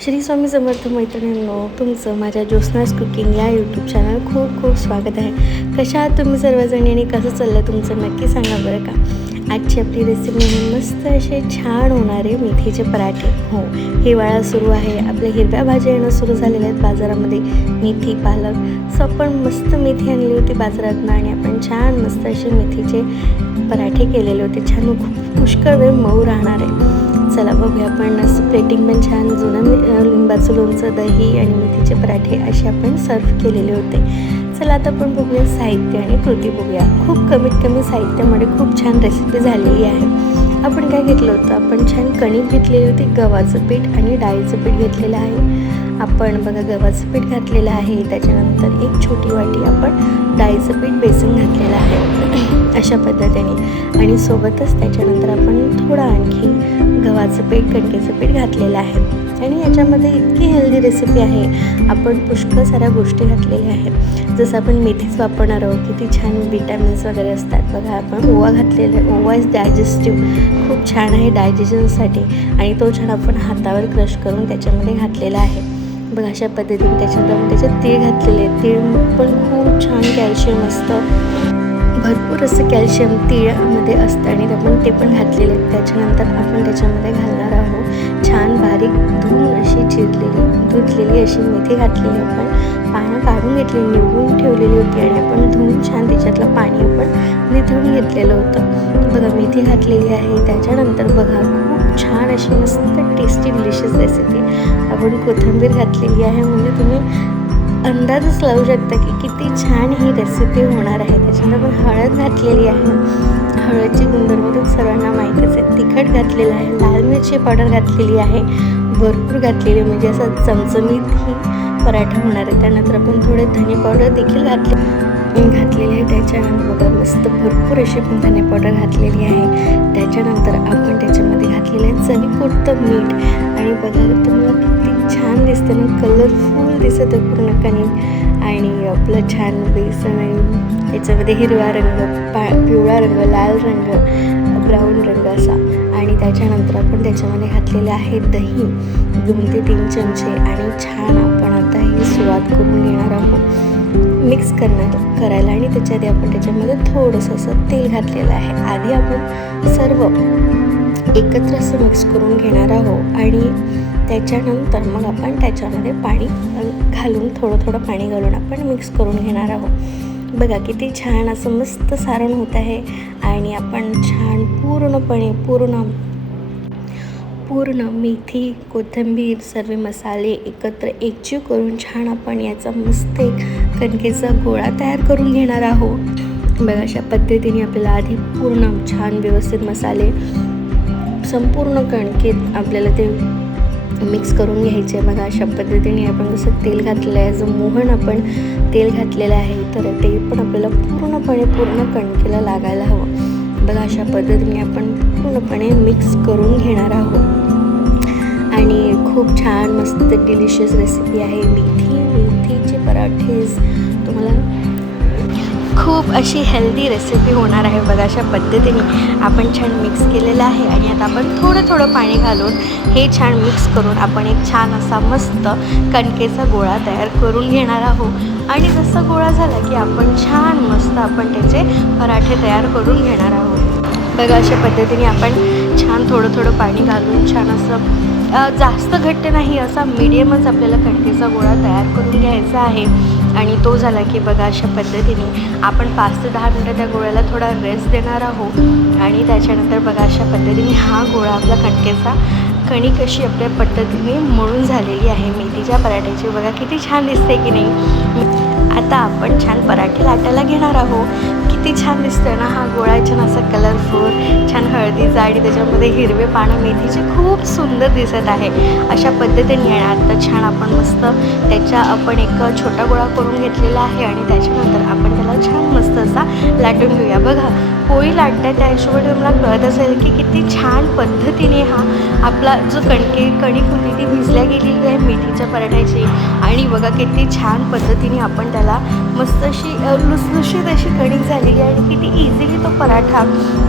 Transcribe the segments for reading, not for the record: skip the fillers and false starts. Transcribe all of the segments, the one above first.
श्री स्वामी समर्थ मैत्रिणींनो, तुमचं माझ्या ज्योत्स्नास कुकिंग या यूट्यूब चॅनल खूप खूप स्वागत आहे. कशा आहात तुम्ही सर्वजणी आणि कसं चाललं तुमचं नक्की सांगा बरं का. आजची आपली रेसिपी म्हणजे मस्त असे छान होणारे मेथीचे पराठे. हो, हिवाळा सुरू आहे, आपल्या हिरव्या भाज्या येणं सुरू झालेल्या आहेत बाजारामध्ये. मेथी, पालक, सो आपण मस्त मेथी आणली होती बाजारातनं आणि आपण छान मस्त असे मेथीचे पराठे केलेले होते. छान खूप पुष्कळ वेळ मऊ राहणार आहे. चला बघूया. आपण असं प्लेटिंग पण छान जुनं लिंबाचं लोणचं, दही आणि मेथीचे पराठे असे आपण सर्व केलेले होते. चला आता आपण बघूया साहित्य आणि कृती बघूया. खूप कमीत कमी साहित्यामध्ये खूप छान रेसिपी झालेली आहे. आपण काय घेतलं होतं, आपण छान कणिक घेतलेली होती, गव्हाचं पीठ आणि डाळीचं पीठ घेतलेलं आहे. आपण बघा गव्हाचं पीठ घातलेलं आहे, त्याच्यानंतर एक छोटी वाटी आपण डाळीचं पीठ बेसन घातलेलं आहे अशा पद्धतीने. आणि सोबतच त्याच्यानंतर आपण थोडं आणखी गव्हाचं पीठ, कणकेचं पीठ घातलेलं आहे. आणि याच्यामध्ये इतकी हेल्दी रेसिपी आहे. आपण पुष्कळ साऱ्या गोष्टी घातलेल्या आहेत. जसं आपण मेथीच वापरणार आहोत, किती छान विटॅमिन्स वगैरे असतात. बघा आपण ओवा घातलेला आहे. ओवा इज डायजेस्टिव्ह, खूप छान आहे डायजेशनसाठी. आणि तो छान आपण हातावर क्रश करून त्याच्यामध्ये घातलेला आहे. बघा अशा पद्धतीने. त्याच्यात तीळ घातलेले आहे. तीळ पण खूप छान कॅल्शियम असतं, भरपूर असं कॅल्शियम तिळामध्ये असतं आणि आपण ते पण घातलेले आहेत. त्याच्यानंतर आपण त्याच्यामध्ये घालणार आहोत छान बारीक धुवून अशी धुतलेली अशी मेथी घातलेली. आपण पानं काढून घेतली, निवडून ठेवलेली होती आणि आपण धुवून छान त्याच्यातलं पाणी आपण निथळून घेतलेलं होतं. बघा मेथी घातलेली आहे. त्याच्यानंतर बघा खूप छान अशी मस्त टेस्टी डिलिशियस रेसिपी आपण कोथिंबीर घातलेली आहे. म्हणजे तुम्ही अंदाजच लावू शकता की किती छान ही रेसिपी होणार आहे. त्याच्यानंतर आपण हळद घातलेली आहे. हळदची गुणधर्म तर सर्वांना माहीतच आहे. तिखट घातलेलं आहे, लाल मिरची पावडर घातलेली आहे, भरपूर घातलेली, म्हणजे असं चमचमीत ही पराठा होणार आहे. त्यानंतर आपण थोडे धने पावडर देखील घातलेली आहे. त्याच्यानंतर बघा मस्त भरपूर अशी पण धने पावडर घातलेली आहे. त्याच्यानंतर आपण त्याच्यामध्ये घातलेलं आहे चवीपुरतं मीठ. आणि बघा तुम्हाला किती छान दिसतं ना, कलरफुल दिसत आहे पूर्ण कणिक. आणि आपलं छान बेसन आणि त्याच्यामध्ये हिरवा रंग, पिवळा रंग, लाल रंग, ब्राऊन रंग असा. आणि त्याच्यानंतर आपण त्याच्यामध्ये घातलेले आहे दही 2 ते 3 चमचे. आणि छान आपण आता ही सुरुवात करून घेणार आहोत मिक्स करायला. आणि त्याच्या आधी आपण त्याच्यामध्ये थोडंसं असं तेल घातलेलं आहे. आधी आपण सर्व एकत्र असं मिक्स करून घेणार आहोत आणि त्याच्यानंतर मग आपण त्याच्यामध्ये पाणी घालून थोडं पाणी घालून आपण मिक्स करून घेणार आहोत. बघा किती छान असं मस्त सारण होत आहे. आणि आपण छान पूर्ण मेथी, कोथिंबीर, सर्व मसाले एकत्र एकजीव करून छान आपण याचा मस्त एक कणकेचा गोळा तयार करून घेणार आहोत. बघा अशा पद्धतीने आपल्याला आधी पूर्ण छान व्यवस्थित मसाले संपूर्ण कणकेत आपल्याला ते मिक्स करून घ्यायचे. बघा अशा पद्धतीने आपण जसं तेल घातलेलं आहे, जसं मोहन आपण तेल घातलेलं आहे, तर ते पण आपल्याला पूर्ण कणकेला लागायला हवं. बघा अशा पद्धतीने आपण पूर्णपणे मिक्स करून घेणार आहोत. आणि खूप छान मस्त डिलिशियस रेसिपी आहे मेथीचे पराठेस. तुम्हाला खूप अशी हेल्दी रेसिपी होणार आहे. बघा अशा पद्धतीने आपण छान मिक्स केलेलं आहे. आणि आता आपण थोडं पाणी घालून हे छान मिक्स करून आपण एक छान असा मस्त कणकेचा गोळा तयार करून घेणार आहोत. आणि जसा गोळा झाला की आपण छान मस्त आपण त्याचे पराठे तयार करून घेणार आहोत. बघा अशा पद्धतीने आपण छान थोडं पाणी घालून छान असं जास्त घट्ट नाही असा मीडियमच आपल्याला कणकेचा गोळा तयार करून घ्यायचा आहे. आणि तो झाला की बघा अशा पद्धतीने आपण 5 ते 10 मिनटं त्या गोळ्याला थोडा रेस्ट देणार आहोत. आणि त्याच्यानंतर बघा अशा पद्धतीने हा गोळा आपला कणकेचा कणिक अशी आपल्या पद्धतीने मळून झालेली आहे मेथीच्या पराठ्याची. बघा किती छान दिसते की नाही. आता आपण छान पराठे लाटायला घेणार आहोत. किती छान दिसतोय ना हा गोळा, छान असा कलरफुल, छान हळदीचा आणि त्याच्यामध्ये हिरवे पानं मेथीचे खूप सुंदर दिसत आहे. अशा पद्धतीने आता छान आपण मस्त त्याच्या आपण एक छोटा गोळा करून घेतलेला आहे. आणि त्याच्यानंतर आपण त्याला छान मस्त असा लाटून घेऊया. बघा पोळी लाटताय त्या हिशोबाने मला कळत असेल की किती छान पद्धतीने हा आपला जो कणिक होती ती भिजल्या गेलेली आहे मेथीच्या पराठ्याची. आणि बघा किती छान पद्धतीने आपण त्याला मस्त अशी लुसलुशीत अशी कणिक झाली इझिली आणि किती इझिली तो पराठा,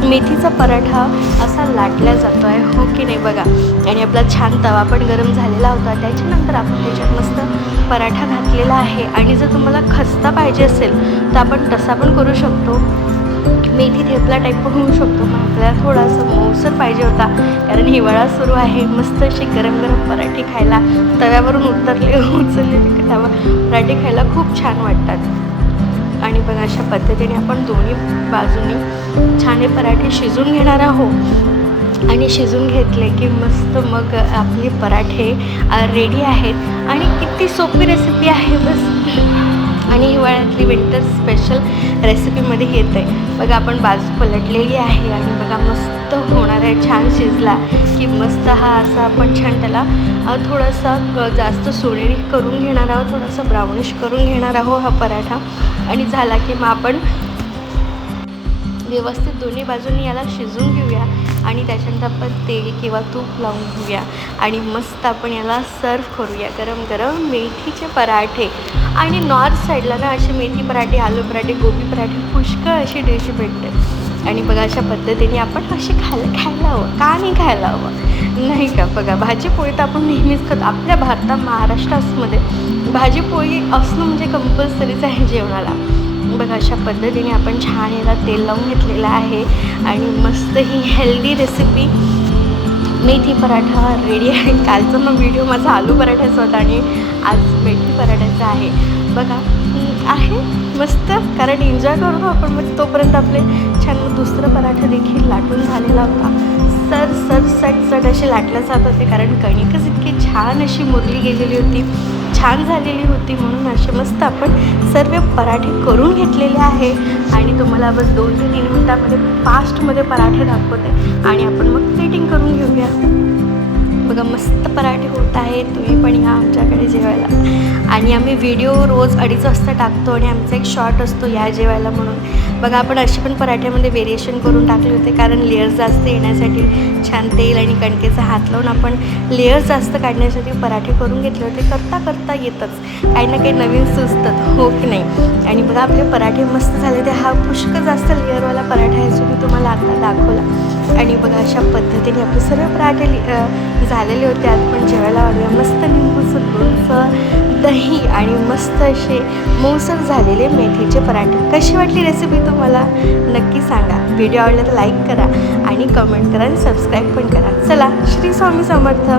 मेथीचा पराठा असा लाटला जातो आहे, हो की नाही बघा. आणि आपला छान तवा पण गरम झालेला होता. त्याच्यानंतर आपण त्याच्यात मस्त पराठा घातलेला आहे. आणि जर तुम्हाला खस्ता पाहिजे असेल तर आपण तसा पण करू शकतो, मेथी थेपला टाईप पण होऊ शकतो. मग आपल्याला थोडासा मऊसर पाहिजे होता कारण हिवाळा सुरू आहे. मस्त असे गरम गरम पराठे खायला, तव्यावरून उचललेले तवा पराठे खायला खूप छान वाटतात. आणि बघा अशा पद्धतीने आपण दोन्ही बाजूनी छान हे पराठे शिजून घेणार आहोत. आणि शिजून घेतले की मस्त मग आपले पराठे रेडी आहेत. आणि किती सोपी रेसिपी आहे बस. आणि हिवाळ्यातली विंटर स्पेशल रेसिपीमध्ये येत आहे. बघा आपण बाजू पलटलेली आहे आणि बघा मस्त होणार आहे. छान शिजला की मस्त हा असा आपण छान त्याला थोडासा जास्त सोनेरी करून घेणार आहोत, थोडासा ब्राउनिश करून घेणार आहोत हा पराठा. आणि झाला की मग आपण व्यवस्थित दोन्ही बाजूंनी याला शिजवून घेऊया. आणि त्याच्यानंतर आपण तेल किंवा तूप लावून घेऊया आणि मस्त आपण याला सर्व करूया. गरम गरम मेथीचे पराठे. आणि नॉर्थ साईडला ना असे मेथी पराठे, आलू पराठे, गोबी पराठे पुष्कळ अशी डिश भेटते. आणि बघा अशा पद्धतीने आपण असे खायला हवं. का नाही खायला हवं, नाही का. बघा भाजीपोळी तर आपण नेहमीच खातो. आपल्या महाराष्ट्रामध्ये भाजीपोळी असणं म्हणजे कंपल्सरीच आहे जेवणाला. बघा अशा पद्धतीने आपण छान याला तेल लावून घेतलेलं आहे. आणि मस्त ही हेल्दी रेसिपी मेथी पराठा रेडी आहे. कालचा मग व्हिडिओ माझा आलू पराठ्याचा होता आणि आज मेथी पराठ्याचा आहे. बघा आहे मस्त, कारण एन्जॉय करतो आपण. मग तोपर्यंत आपले छान दुसरं पराठा देखील लाटून झालेला होता. सट असे लाटले जात होते कारण कणिकच इतकी छान अशी मुरली गेलेली होती, छान झालेली होती. म्हणून असे मस्त आपण सर्व पराठे करून घेतलेले आहे. आणि तुम्हाला बस 2 ते 3 मिनटामध्ये फास्टमध्ये पराठे दाखवते आणि आपण मग प्लेटिंग करून घेऊया. बघा मस्त पराठे होत आहेत. तुम्ही पण या आमच्याकडे जेवायला. आणि आम्ही व्हिडिओ रोज 2:30 वाजता टाकतो आणि आमचा एक शॉर्ट असतो या जेवायला म्हणून. बघा आपण असे पण पराठ्यामध्ये व्हेरिएशन करून टाकले होते कारण लेअर्स जास्त येण्यासाठी छान तेल आणि कणकेचा हात लावून आपण लेअर्स जास्त काढण्यासाठी पराठे करून घेतले होते. करता येतच काही ना काही नवीन सुचतात, हो की नाही. आणि बघा आपले पराठे मस्त झाले. ते हा पुष्कळ जास्त लेअरवाला पराठा आहे जो मी तुम्हाला आता दाखवला. आणि बघा अशा पद्धतीने आपले सर्व पराठे झालेले होते. आता पण जेवायला वाढूया. मस्त लिंबूचं लोणचं, दही आणि मस्त असे मऊसर झालेले मेथीचे पराठे. कशी वाटली रेसिपी तुम्हाला नक्की सांगा. व्हिडिओ आवडला तर लाईक करा आणि कमेंट करा आणि सबस्क्राईब पण करा. चला, श्री स्वामी समर्थ.